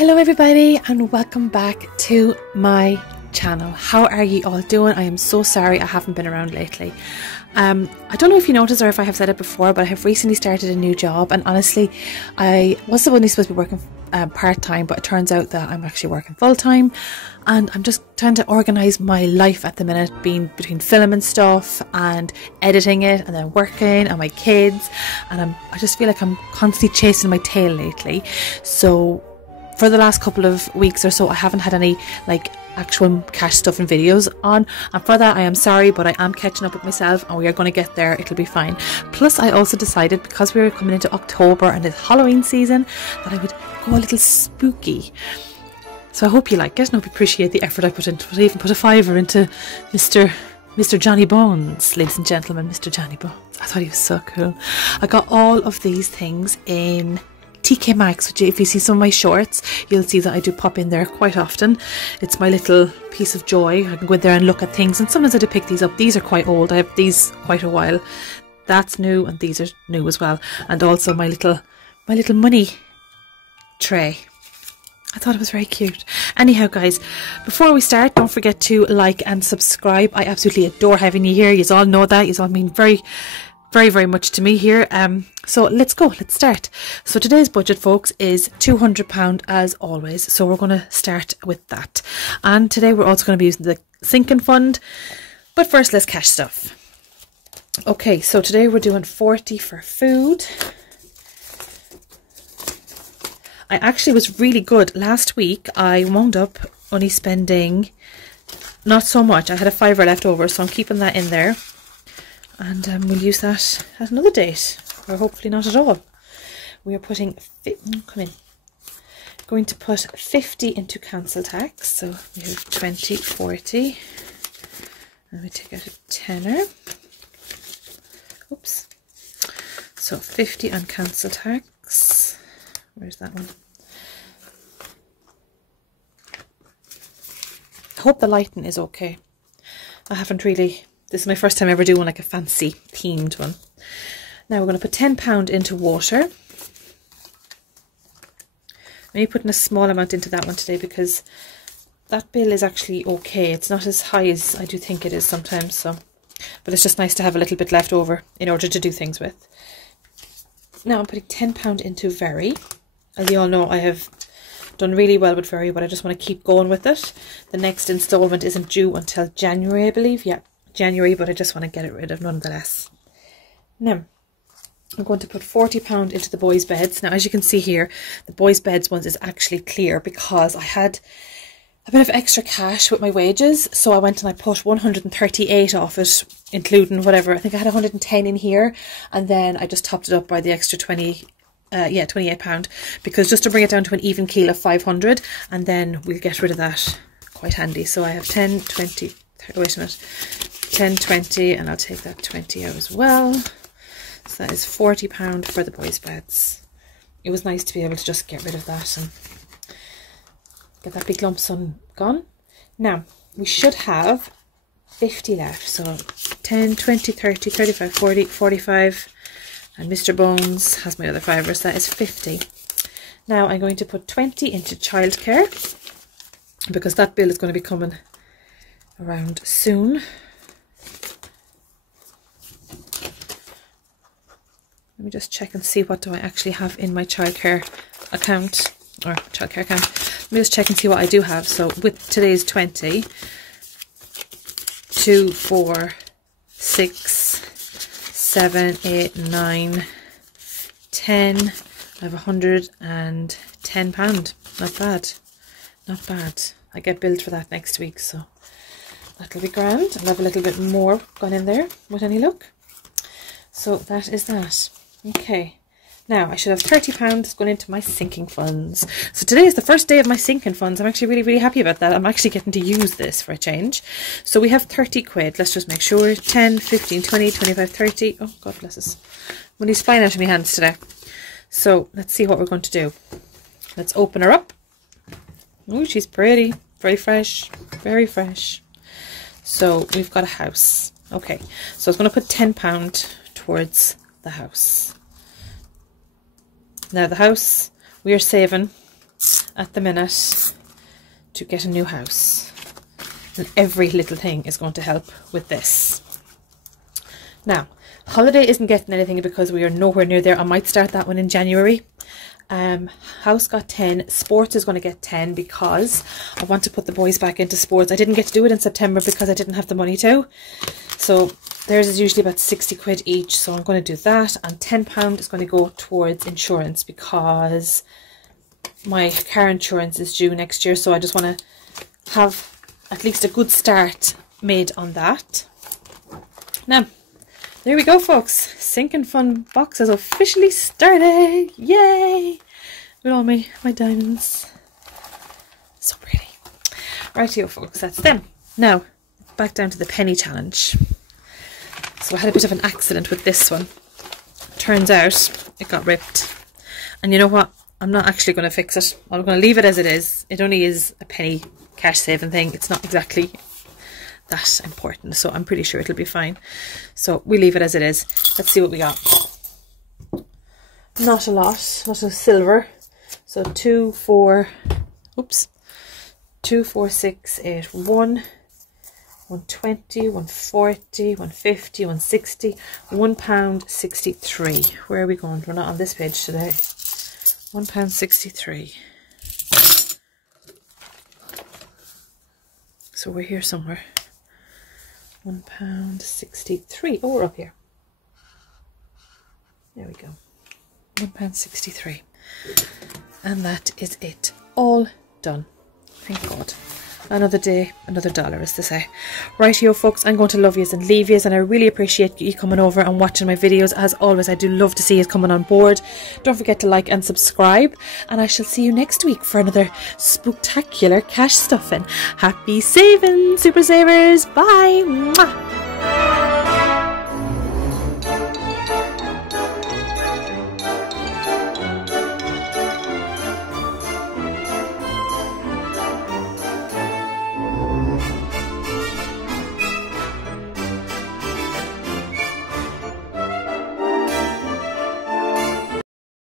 Hello everybody and welcome back to my channel. How are you all doing? I am so sorry I haven't been around lately. I don't know if you noticed or if I have said it before, but I have recently started a new job, and honestly I was only supposed to be working part-time, but it turns out that I'm actually working full-time, and I'm just trying to organise my life at the minute, being between filming stuff and editing it and then working and my kids, and I just feel like I'm constantly chasing my tail lately. So for the last couple of weeks or so I haven't had any actual cash stuff and videos on, and for that I am sorry, but I am catching up with myself and we are going to get there. It'll be fine. Plus I also decided, because we were coming into October and it's Halloween season, that I would go a little spooky. So I hope you like it and hope you appreciate the effort I put into it. I even put a fiver into Mr. Johnny Bones, ladies and gentlemen, Mr. Johnny Bones. I thought he was so cool. I got all of these things in TK Maxx, which if you see some of my shorts, you'll see that I do pop in there quite often. It's my little piece of joy. I can go in there and look at things, and sometimes I do pick these up. These are quite old. I have these quite a while. That's new, and these are new as well. And also my little money tray. I thought it was very cute. Anyhow guys, before we start, don't forget to like and subscribe. I absolutely adore having you here. You all know that. You all mean very much to me here. So let's go, let's start. So today's budget, folks, is £200 as always, so we're going to start with that. And today we're also going to be using the sinking fund, but first let's cash stuff. Okay, so today we're doing 40 for food. I actually was really good last week. I wound up only spending not so much. I had a fiver left over, so I'm keeping that in there. And we'll use that at another date, or hopefully not at all. We are putting, going to put 50 into council tax. So we have 20, 40, and we take out a tenner. Oops. So 50 on council tax. Where's that one? I hope the lighting is okay. I haven't really... This is my first time ever doing like a fancy themed one. Now we're going to put £10 into water. Maybe putting a small amount into that one today, because that bill is actually okay. It's not as high as I do think it is sometimes, so, but it's just nice to have a little bit left over in order to do things with. Now I'm putting £10 into Very. As you all know, I have done really well with Very, but I just want to keep going with it. The next installment isn't due until January, I believe. Yeah, January, but I just want to get it rid of nonetheless. Now I'm going to put £40 into the boys' beds. Now as you can see here, the boys' beds ones is actually clear because I had a bit of extra cash with my wages, so I went and I put 138 off it, including whatever. I think I had 110 in here, and then I just topped it up by the extra £28, because just to bring it down to an even keel of 500, and then we'll get rid of that. Quite handy. So I have 10, 20, wait a minute, 10, 20, and I'll take that 20 out as well. So that is £40 for the boys' beds. It was nice to be able to just get rid of that and get that big lump sum gone. Now we should have 50 left, so 10, 20, 30, 35, 40, 45, and Mr. Bones has my other fiver, so that is 50. Now I'm going to put 20 into childcare, because that bill is going to be coming around soon. Let me just check and see what do I actually have in my childcare account, or childcare account. Let me just check and see what I do have. So with today's 20, 2, 4, 6, 7, 8, 9, 10. I have £110. Not bad. Not bad. I get billed for that next week, so that'll be grand. I'll have a little bit more gone in there with any luck. So that is that. Okay. Now I should have £30 going into my sinking funds. So today is the first day of my sinking funds. I'm actually really happy about that. I'm actually getting to use this for a change. So we have 30 quid. Let's just make sure. 10, 15, 20, 25, 30. Oh, God bless us. Money's flying out of my hands today. So let's see what we're going to do. Let's open her up. Oh, she's pretty. Very fresh. Very fresh. So we've got a house. Okay. So I was going to put £10 towards the house. Now the house, we are saving at the minute to get a new house. And every little thing is going to help with this. Now, holiday isn't getting anything because we are nowhere near there. I might start that one in January. House got 10. Sports is going to get 10 because I want to put the boys back into sports. I didn't get to do it in September because I didn't have the money to. So theirs is usually about 60 quid each. So I'm going to do that. And £10 is going to go towards insurance because my car insurance is due next year. So I just want to have at least a good start made on that. Now, there we go, folks. Sinking Fun box has officially started. Yay! With all my diamonds. So pretty. Rightio, folks. That's them. Now, back down to the penny challenge. So I had a bit of an accident with this one. Turns out it got ripped. And you know what? I'm not actually going to fix it. I'm going to leave it as it is. It only is a penny cash saving thing. It's not exactly that important, so I'm pretty sure it'll be fine. So we leave it as it is. Let's see what we got. Not a lot, not a silver. So 2, 4, 6, 8, 1, 120, 140, 150, 160, £1.63. Where are we going? We're not on this page today. £1.63. So we're here somewhere. £1.63. Oh, we're up here. There we go. £1.63. And that is it. All done. Thank God. Another day, another dollar, as they say. Rightio, folks, I'm going to love yous and leave yous, and I really appreciate you coming over and watching my videos. As always, I do love to see you coming on board. Don't forget to like and subscribe, and I shall see you next week for another spooktacular cash stuffing. Happy saving, super savers. Bye. Mwah.